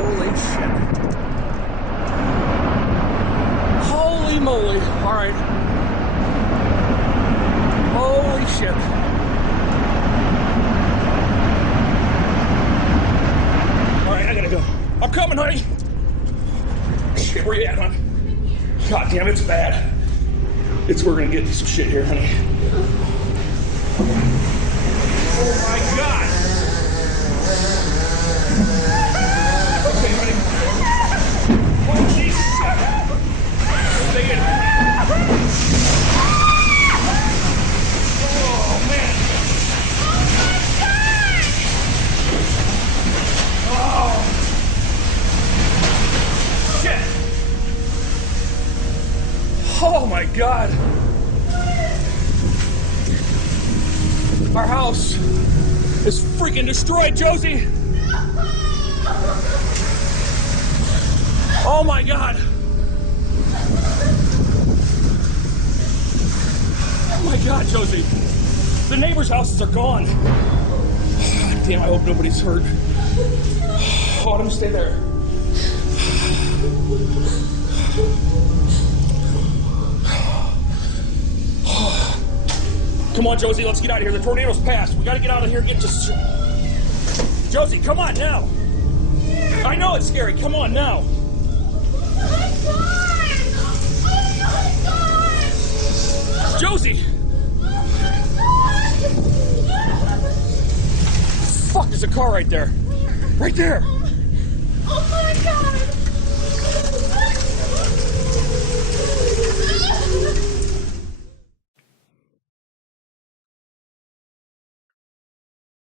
Holy shit. Holy moly. Alright. Holy shit. Alright, I gotta go. I'm coming, honey. Shit, where you at, hon? God damn, it's bad. We're gonna get some shit here, honey. Oh my God. Okay, honey. Holy shit. Stay in. Oh, man. Oh. Shit. Oh my God. Our house is freaking destroyed, Josie. Oh my God. Oh my God, Josie. The neighbors' houses are gone. God damn, I hope nobody's hurt. Oh, let me stay there. Come on, Josie, let's get out of here. The tornado's passed. We gotta get out of here and get to... Josie, come on now. I know it's scary. Come on now. Josie! Fuck, there's a car right there. Right there. Oh my God.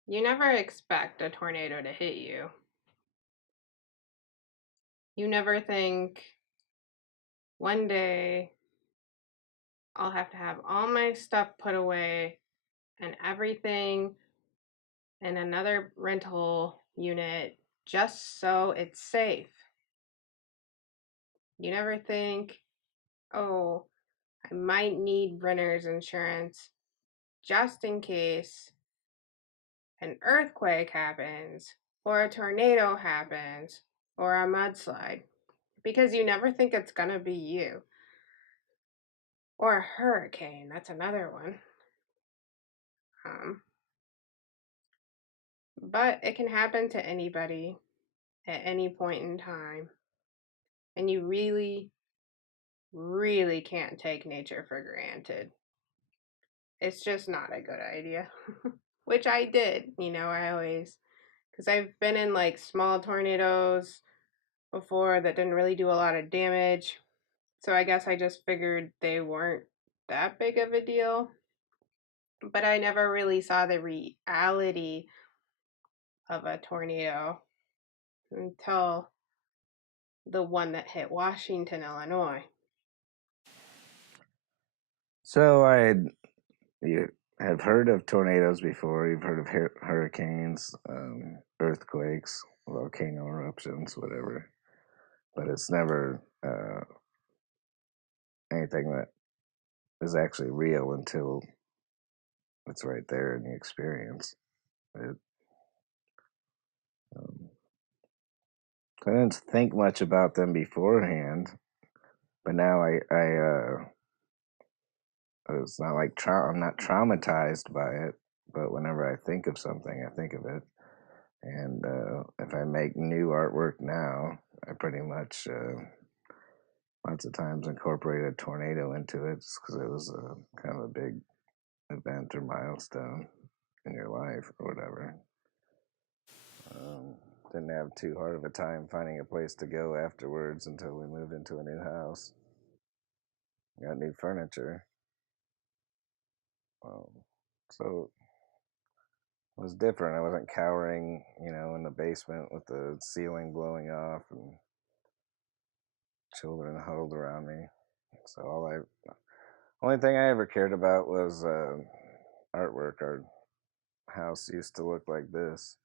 You never expect a tornado to hit you. You never think, one day I'll have to have all my stuff put away and everything in another rental unit just so it's safe. You never think, oh, I might need renter's insurance just in case an earthquake happens, or a tornado happens, or a mudslide. Because you never think it's gonna be you. Or a hurricane, that's another one. But it can happen to anybody at any point in time. And you really, really can't take nature for granted. It's just not a good idea. Which I did, I always, because I've been in like small tornadoes before that didn't really do a lot of damage. So I guess I just figured they weren't that big of a deal. But I never really saw the reality of a tornado until the one that hit Washington, Illinois. So you have heard of tornadoes before. You've heard of hurricanes, earthquakes, volcano eruptions, whatever. But it's never anything that is actually real until it's right there in the experience. It, I didn't think much about them beforehand, but now it's not like I'm not traumatized by it, but whenever I think of something, I think of it. And if I make new artwork now, I pretty much lots of times incorporate a tornado into it just because it was kind of a big event or milestone in your life or whatever. Didn't have too hard of a time finding a place to go afterwards until we moved into a new house. Got new furniture. So it was different. I wasn't cowering, in the basement with the ceiling blowing off and children huddled around me. So only thing I ever cared about was artwork. Our house used to look like this.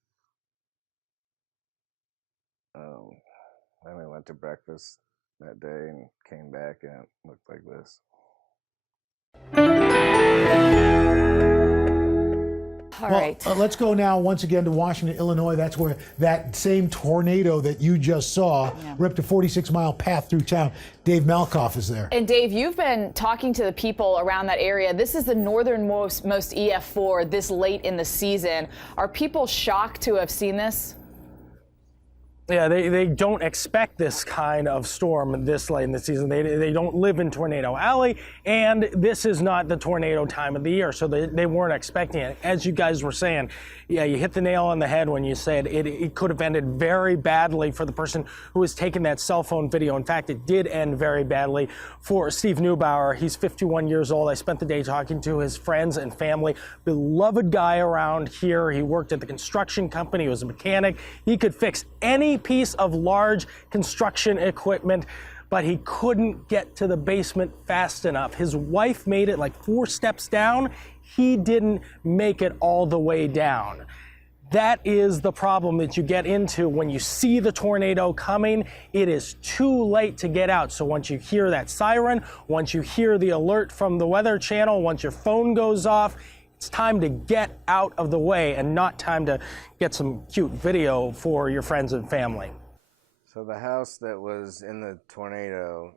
Then we went to breakfast that day and came back and it looked like this. All right. Let's go now once again to Washington, Illinois. That's where that same tornado that you just saw ripped a 46-mile path through town. Dave Malkoff is there. And Dave, you've been talking to the people around that area. This is the northernmost EF4 this late in the season. Are people shocked to have seen this? Yeah, they don't expect this kind of storm this late in the season. They don't live in Tornado Alley, and this is not the tornado time of the year, so they weren't expecting it. As you guys were saying, yeah, you hit the nail on the head when you said it could have ended very badly for the person who was taking that cell phone video. In fact, it did end very badly for Steve Neubauer. He's 51 years old. I spent the day talking to his friends and family. Beloved guy around here. He worked at the construction company. He was a mechanic. He could fix any piece of large construction equipment, but he couldn't get to the basement fast enough. His wife made it like 4 steps down. He didn't make it all the way down. That is the problem that you get into when you see the tornado coming. It is too late to get out. So once you hear that siren, once you hear the alert from the Weather Channel, once your phone goes off, it's time to get out of the way and not time to get some cute video for your friends and family. So the house that was in the tornado,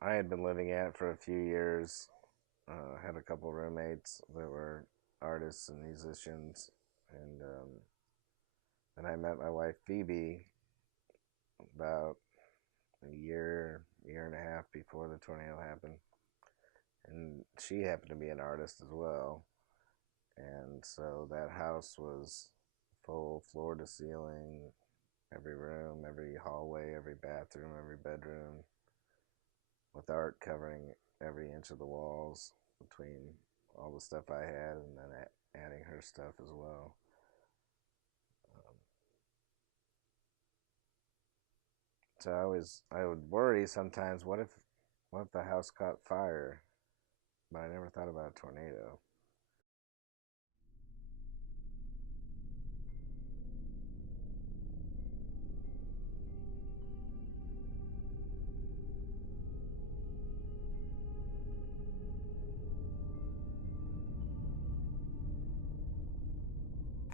I had been living at for a few years. Had a couple roommates that were artists and musicians, and then I met my wife Phoebe about a year and a half before the tornado happened, and she happened to be an artist as well, and so that house was full floor to ceiling, every room, every hallway, every bathroom, every bedroom, with art covering every inch of the walls between all the stuff I had and then adding her stuff as well. So I would worry sometimes, what if the house caught fire? But I never thought about a tornado.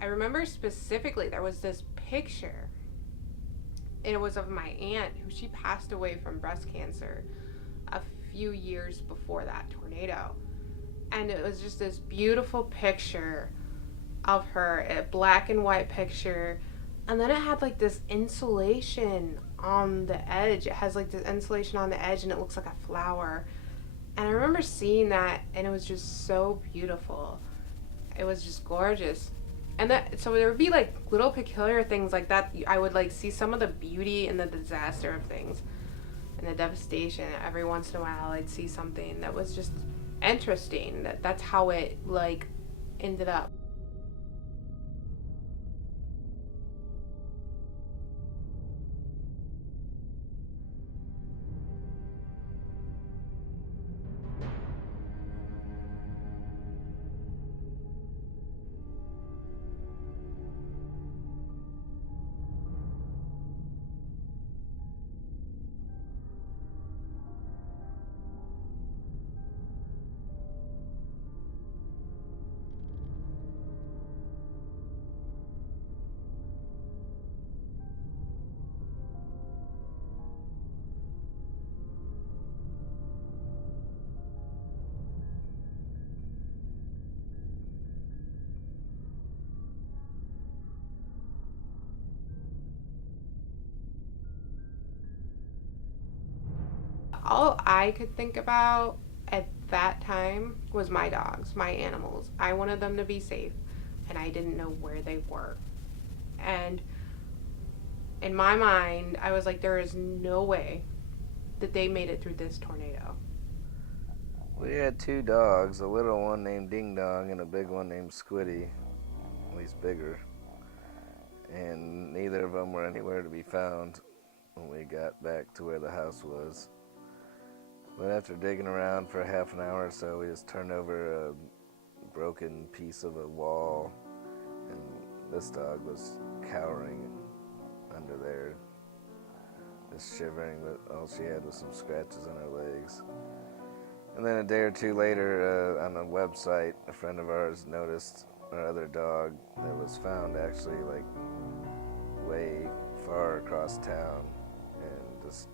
I remember specifically there was this picture. It was of my aunt who she passed away from breast cancer a few years before that tornado. And it was just this beautiful picture of her, a black and white picture. And then it had like this insulation on the edge. It has like this insulation on the edge and it looks like a flower. And I remember seeing that and it was just so beautiful. It was just gorgeous. And that, so there would be like little peculiar things like that. I would like see some of the beauty and the disaster of things and the devastation. Every once in a while I'd see something that was just interesting. That's how it like ended up. All I could think about at that time was my dogs, my animals. I wanted them to be safe, and I didn't know where they were. And in my mind, I was like, there is no way that they made it through this tornado. We had 2 dogs, a little one named Ding Dong and a big one named Squiddy, at least bigger. And neither of them were anywhere to be found when we got back to where the house was. But after digging around for half an hour or so, we just turned over a broken piece of a wall, and this dog was cowering under there, just shivering, but all she had was some scratches on her legs. And then a day or two later, on a website, a friend of ours noticed our other dog that was found actually like way far across town, and just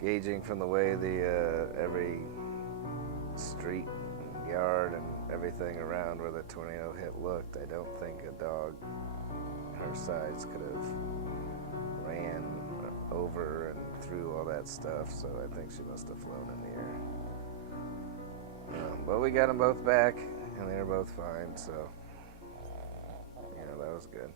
gauging from the way the every street and yard and everything around where the tornado hit looked, I don't think a dog her size could have ran over and through all that stuff, so I think she must have flown in the air. But we got them both back, and they were both fine, so, that was good.